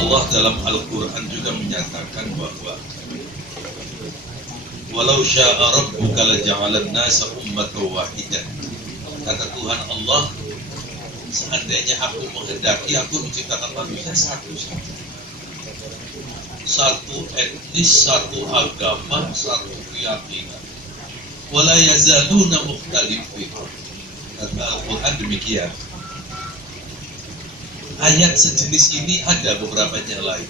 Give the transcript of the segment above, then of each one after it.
Allah dalam Al-Quran juga menyatakan bahwa walau sya'a rabbuka laja'alan nasa ummatan wahidah. Kata Tuhan Allah, seandainya aku menghendaki, aku menciptakan manusia satu etnis, satu agama, satu keyakinan. Wala yazaluna mukhtalifin. Kata Al-Quran demikian. Ayat sejenis ini ada beberapa yang lain.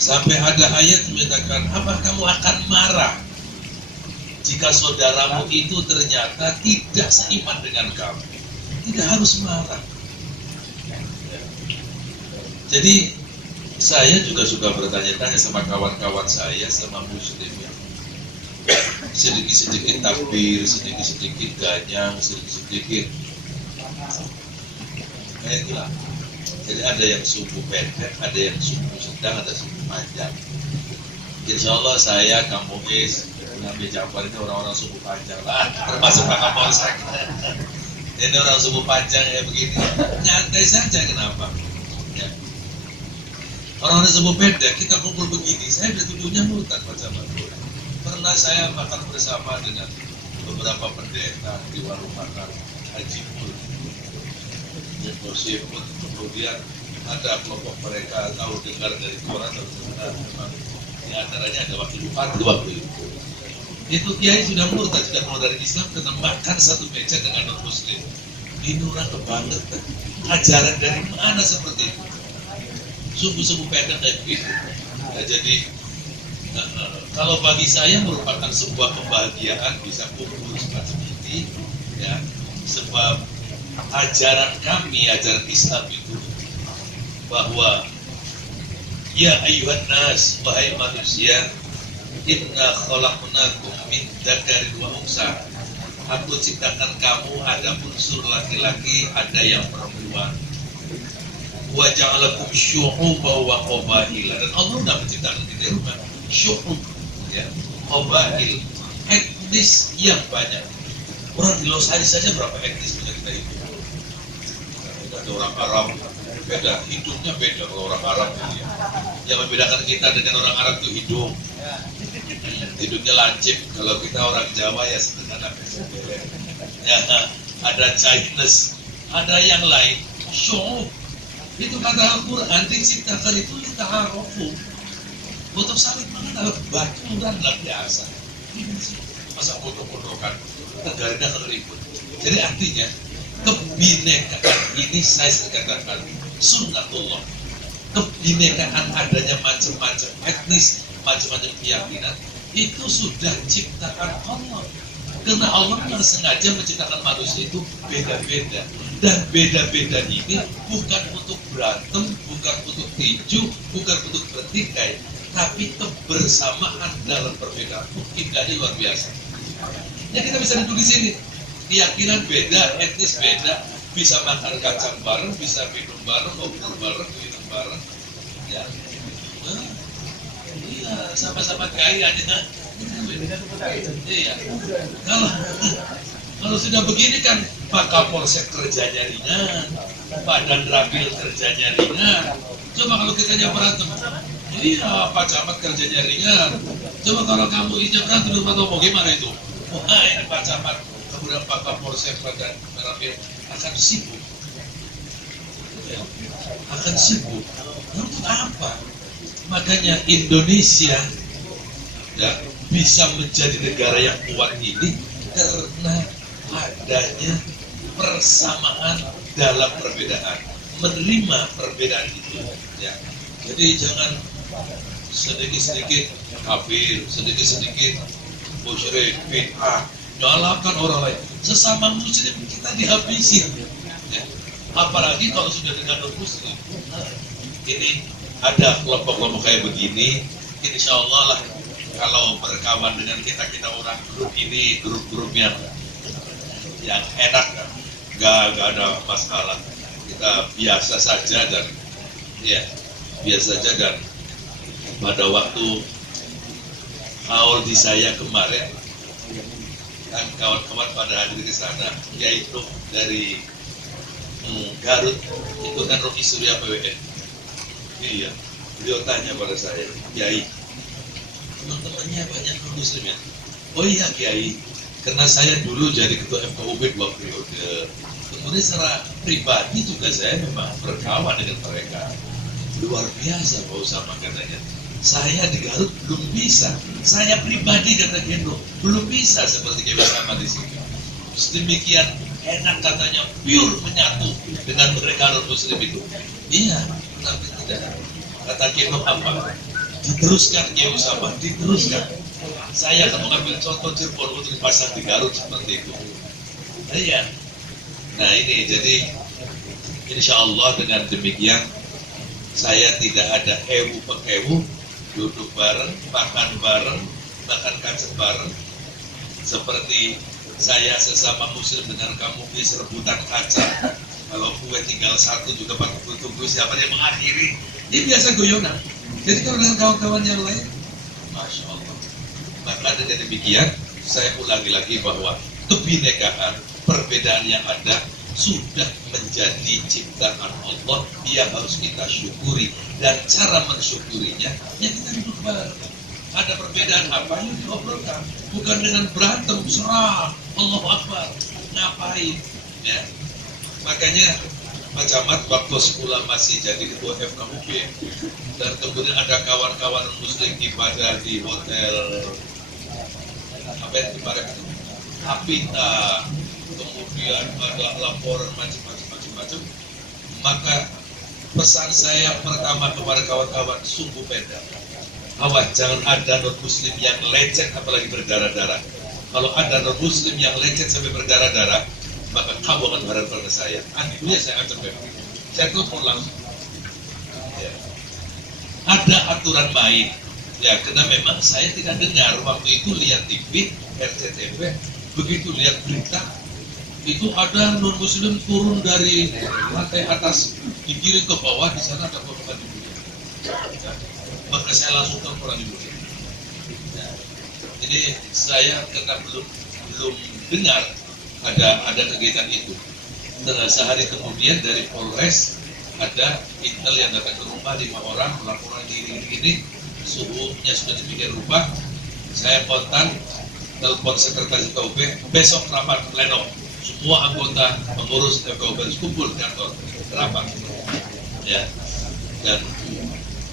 Sampai ada ayat menyatakan, apa kamu akan marah jika saudaramu itu ternyata tidak seiman dengan kamu? Tidak harus marah. Jadi saya juga suka bertanya-tanya sama kawan-kawan saya, sama muslim yang sedikit-sedikit takbir, sedikit-sedikit ganyang, sedikit-sedikit. Itulah. Jadi ada yang suku pendek, ada yang suku sedang, ada suku panjang. Insya Allah saya, Kang Muiz, Nabi Jafar ini orang-orang suku panjang lah, termasuk Pak Kapolsek. Ini orang suku panjang ya begini, nyantai saja kenapa? Ya. Orang-orang suku pendek kita kumpul begini, saya udah tujuhnya murtad macam itu. Pernah saya makan bersama dengan beberapa pendeta di warung makan Haji Pul. Meskipun kemudian ada kelompok mereka tahu dengar dari koran atau benar, memang di antaranya ada wakil bupati waktu itu kiai sudah murtad, sudah keluar dari Islam karena makan satu meja dengan non muslim. Ini orang kebangetan, ajaran dari mana seperti itu? Sungguh-sungguh pendek kayak gitu. Nah, jadi kalau bagi saya merupakan sebuah kebahagiaan bisa kumpul semacam ini, ya, sebab ajaran kami, ajaran Islam itu bahwa ya ayyuhan nas, wahai manusia, inna khalaqnakum min dzakarin wa unsa. Aku ciptakan kamu ada unsur laki-laki, ada yang perempuan. Wa ja'alakum syu'uban wa qabaila. Dan Allah sudah menciptakan kita rumah syu'ub, ya, qabail, etnis yang banyak. Orang di Los Angeles saja berapa etnis punya kita itu? Ada orang Arab, beda hidungnya beda kalau orang Arab ya. Yang membedakan kita dengan orang Arab itu hidung, hidungnya lancip. Kalau kita orang Jawa ya sederhana. Ya, ada Chinese, ada yang lain. Syu'ub itu kata Al-Quran diciptakan itu lita'arofu, untuk saling mengenal. Baturan lah biasa. Ini sih masa foto-fotokan negaranya ribut. Jadi artinya kebinekaan ini saya katakan sunnatullah. Kebinekaan adanya macam-macam etnis, macam-macam keyakinan itu sudah ciptaan Allah. Karena Allah sengaja menciptakan manusia itu beda-beda. Dan beda-beda ini bukan untuk berantem, bukan untuk tinju, bukan untuk bertikai, tapi kebersamaan dalam perbedaan. Indahnya luar biasa. Ya kita bisa duduk di sini. Keyakinan beda, etnis beda, bisa makan kacang bareng, bisa minum bareng, ngobrol bareng, minum bareng. Ya, iya, sama-sama kaya aja. Iya. Kalau sudah begini kan Pak Kapolsek kerjanya ringan, Pak Danramil kerjanya ringan. Coba kalau kita berantem, iya Pak Camat kerjanya ringan. Coba kalau kamu ini berantem atau mau gimana itu? Wah ini Pak Camat, kemudian Pak Kapolsek, Pak Danramil akan sibuk. Ya, akan sibuk. Untuk apa? Makanya Indonesia ya bisa menjadi negara yang kuat ini karena adanya persamaan dalam perbedaan, menerima perbedaan itu. Ya. Jadi jangan sedikit-sedikit kafir, sedikit-sedikit musyrik, bid'ah, nyalakan orang lain. Sesama muslim kita dihabisin. Ya. Apalagi kalau sudah dengan non-muslim. Ini ada kelompok-kelompok kayak begini, insya Allah lah kalau berkawan dengan kita orang grup ini, grup-grup yang enak, nggak ada masalah. Kita biasa saja dan ya biasa saja. Dan pada waktu haul di saya kemarin kan kawan-kawan pada hadir ke sana, yaitu dari Garut, itu kan Rocky Surya PWN. Iya, beliau tanya pada saya, Kiai, teman-temannya banyak non muslim ya? Oh iya Kiai, karena saya dulu jadi ketua FKUB 2 periode. Kemudian secara pribadi juga saya memang berkawan dengan mereka. Luar biasa Pak Usama katanya. Saya di Garut belum bisa. Saya pribadi kata Gendo belum bisa seperti Kiai Usama di sini. Sedemikian enak katanya, pure menyatu dengan mereka non muslim itu. Iya, tapi tidak. Kata Gendo apa? Diteruskan Kiai Usama, diteruskan. Saya akan mengambil contoh Cirebon untuk dipasang di Garut seperti itu. Iya. Nah ini jadi insya Allah dengan demikian saya tidak ada ewu pekewu, duduk bareng, makan kacang bareng, seperti saya sesama muslim dengan kamu bis rebutan kaca. Kalau kue tinggal satu juga patut tunggu siapa yang mengakhiri. Ini biasa guyonan. Jadi kalau dengan kawan-kawan yang lain, masya Allah. Maka dengan demikian saya ulangi lagi bahwa kebinekaan perbedaan yang ada sudah menjadi ciptaan Allah yang harus kita syukuri, dan cara mensyukurinya ya kita duduk bareng. Ada perbedaan apa yang diobrolkan, bukan dengan berantem serah Allahu Akbar ngapain ya. Makanya Pak Camat waktu semula masih jadi ketua FKUB dan kemudian ada kawan-kawan muslim ibadah di hotel apa yang kemarin itu Apita, kemudian ada laporan macam-macam, maka pesan saya pertama kepada kawan-kawan sungguh beda. Awas, jangan ada non muslim yang lecet apalagi berdarah-darah. Kalau ada non muslim yang lecet sampai berdarah-darah, maka kamu akan bareng pada saya. Dulu ya saya akan bebas. Saya telepon langsung. Ya. Ada aturan main. Ya, karena memang saya tidak dengar waktu itu lihat TV, RCTV, begitu lihat berita, itu ada non muslim turun dari lantai atas digiring ke bawah, di sana ada korban ibu. Ya. Maka saya langsung telepon ibu. Ya. Jadi saya karena belum dengar ada kegiatan itu. Setelah sehari kemudian dari Polres ada intel yang datang ke rumah 5 orang melaporkan gini, suhunya sudah demikian rupa. Saya kontak, telepon sekretaris FKUB, besok rapat pleno, semua anggota pengurus FKUB harus kumpul di kantor rapat, ya, dan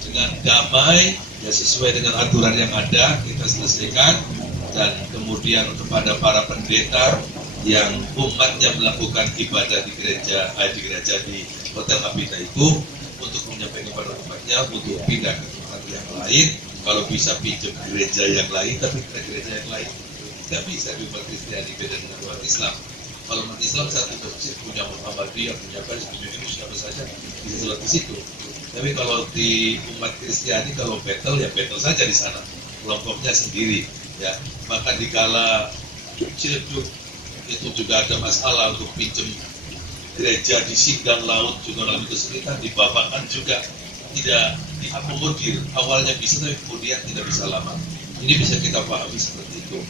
dengan damai, ya sesuai dengan aturan yang ada kita selesaikan. Dan kemudian kepada para pendeta yang umatnya melakukan ibadah di gereja di Hotel Apita itu, untuk menyampaikan kepada umatnya untuk pindah ke tempat yang lain, kalau bisa pinjam gereja yang lain, tapi kita gereja yang lain tidak bisa di umat Kristiani beda dengan umat Islam. Kalau umat Islam satu masjid punya Muhammadiyah, punya Paris, punya ini siapa saja bisa sholat di situ. Tapi kalau di umat Kristiani kalau battle ya battle saja di sana, kelompoknya sendiri, ya. Maka dikala Ciledug itu juga ada masalah untuk pinjam gereja di Singgang Laut juga dalam kesulitan, dibabakan juga tidak diakomodir. Awalnya bisa tapi kemudian tidak bisa lama. Ini bisa kita pahami seperti itu.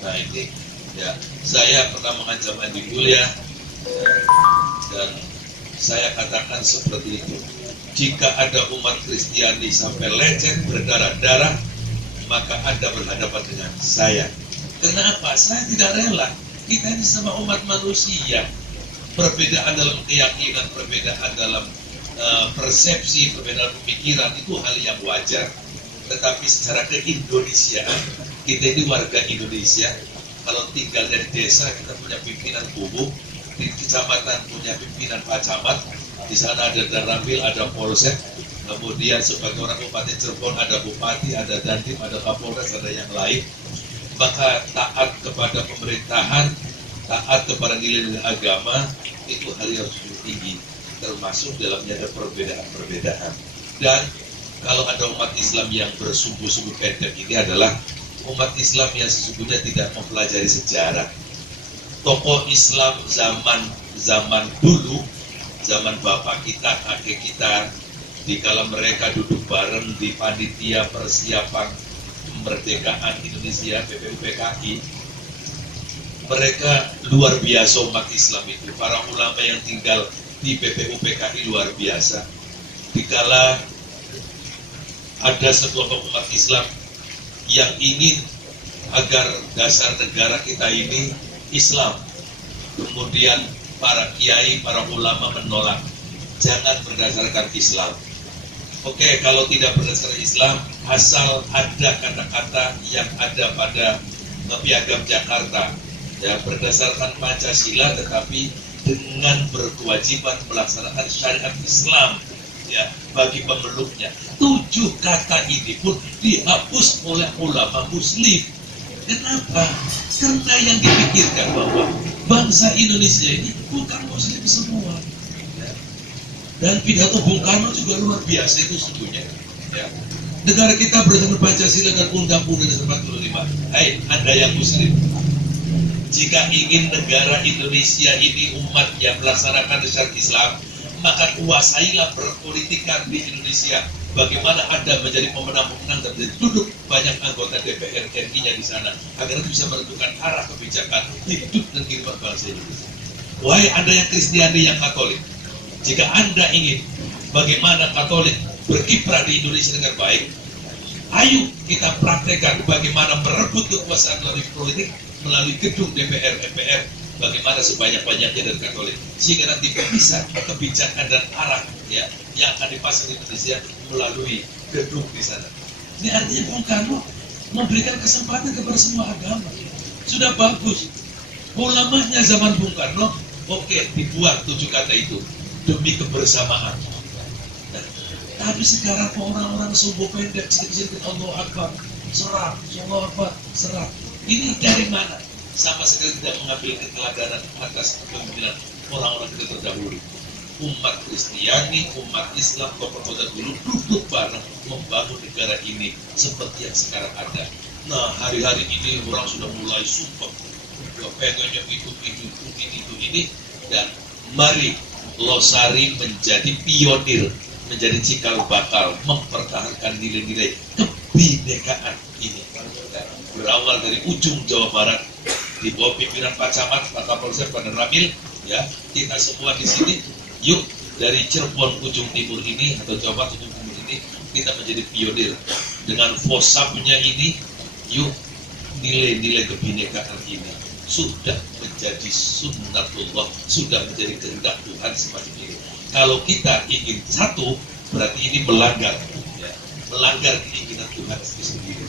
Nah ini ya, saya pernah mengancam Andi Mulia dan saya katakan seperti itu. Jika ada umat Kristiani sampai lecet berdarah-darah, maka Anda berhadapan dengan saya. Kenapa? Saya tidak rela. Kita ini sama umat manusia. Perbedaan dalam keyakinan, perbedaan dalam persepsi, perbedaan pemikiran itu hal yang wajar. Tetapi secara keindonesiaan, kita ini warga Indonesia. Kalau tinggal dari desa, kita punya pimpinan umum, di kecamatan punya pimpinan Pak Camat, di sana ada Danramil, ada Polsek, kemudian sebagai orang Bupati Cirebon ada Bupati, ada Dandim, ada Kapolres, ada yang lain. Maka taat kepada pemerintahan, taat kepada nilai-nilai agama, itu hal yang harus tinggi, termasuk dalamnya ada perbedaan-perbedaan. Dan kalau ada umat Islam yang bersungguh-sungguh pendek, ini adalah umat Islam yang sesungguhnya tidak mempelajari sejarah. Tokoh Islam zaman dulu, zaman bapak kita, kakek kita, dikala mereka duduk bareng di panitia persiapan kemerdekaan Indonesia PPUPKI, mereka luar biasa umat Islam itu. Para ulama yang tinggal di PPUPKI luar biasa. Dikala ada sekelompok umat Islam yang ingin agar dasar negara kita ini Islam. Kemudian para kiai, para ulama menolak, jangan berdasarkan Islam. Oke, kalau tidak berdasarkan Islam, asal ada kata-kata yang ada pada Piagam Jakarta, ya, berdasarkan Pancasila, tetapi dengan berkewajiban melaksanakan syariat Islam, ya, bagi pemeluknya. 7 kata ini pun dihapus oleh ulama Muslim. Kenapa? Karena yang dipikirkan bahwa bangsa Indonesia ini bukan Muslim semua. Dan pidato Bung Karno juga luar biasa itu sebetulnya. Ya. Negara kita berdasarkan Pancasila dan Undang-Undang Dasar 45. Hai, Anda yang Muslim, jika ingin negara Indonesia ini umat yang melaksanakan syariat Islam, maka kuasailah berpolitikan di Indonesia. Bagaimana Anda menjadi pemenang-pemenang dan menjadi duduk banyak anggota DPR RI-nya di sana, agar bisa menentukan arah kebijakan hidup dan kehidupan bangsa Indonesia. Wahai Anda yang Kristiani, yang Katolik, jika Anda ingin bagaimana Katolik berkiprah di Indonesia dengan baik, ayo kita praktekkan bagaimana merebut kekuasaan melalui politik, melalui gedung DPR, MPR, bagaimana sebanyak-banyaknya dari Katolik, sehingga nanti bisa kebijakan dan arah, ya, yang akan dipasang di Indonesia melalui gedung di sana. Ini artinya Bung Karno memberikan kesempatan kepada semua agama. Sudah bagus. Ulamanya zaman Bung Karno, oke, dibuat 7 kata itu demi kebersamaan. Nah, tapi sekarang orang-orang sumbu pendek, sedikit-sedikit Allah Akbar, serap, Allah Akbar, serap. Ini dari mana? Sama sekali tidak mengambil keteladanan atas kepemimpinan orang-orang kita terdahulu. Umat Kristiani, umat Islam, tokoh-tokoh dulu duduk bareng membangun negara ini seperti yang sekarang ada. Nah, hari-hari ini orang sudah mulai sumpah, sudah pengennya ini, dan mari Losari menjadi pionir, menjadi cikal bakal mempertahankan nilai-nilai kebinekaan ini. Berawal dari ujung Jawa Barat di bawah pimpinan Pak Camat, Pak Kapolsek, Pak Ramil, ya, kita semua di sini, yuk dari Cirebon ujung timur ini atau Jawa Barat ujung timur ini kita menjadi pionir dengan fosapnya ini. Yuk, nilai-nilai kebinekaan ini sudah menjadi sunnatullah, sudah menjadi kehendak Tuhan semacam ini. Kalau kita ingin satu, berarti ini melanggar, ya, melanggar keinginan Tuhan itu sendiri.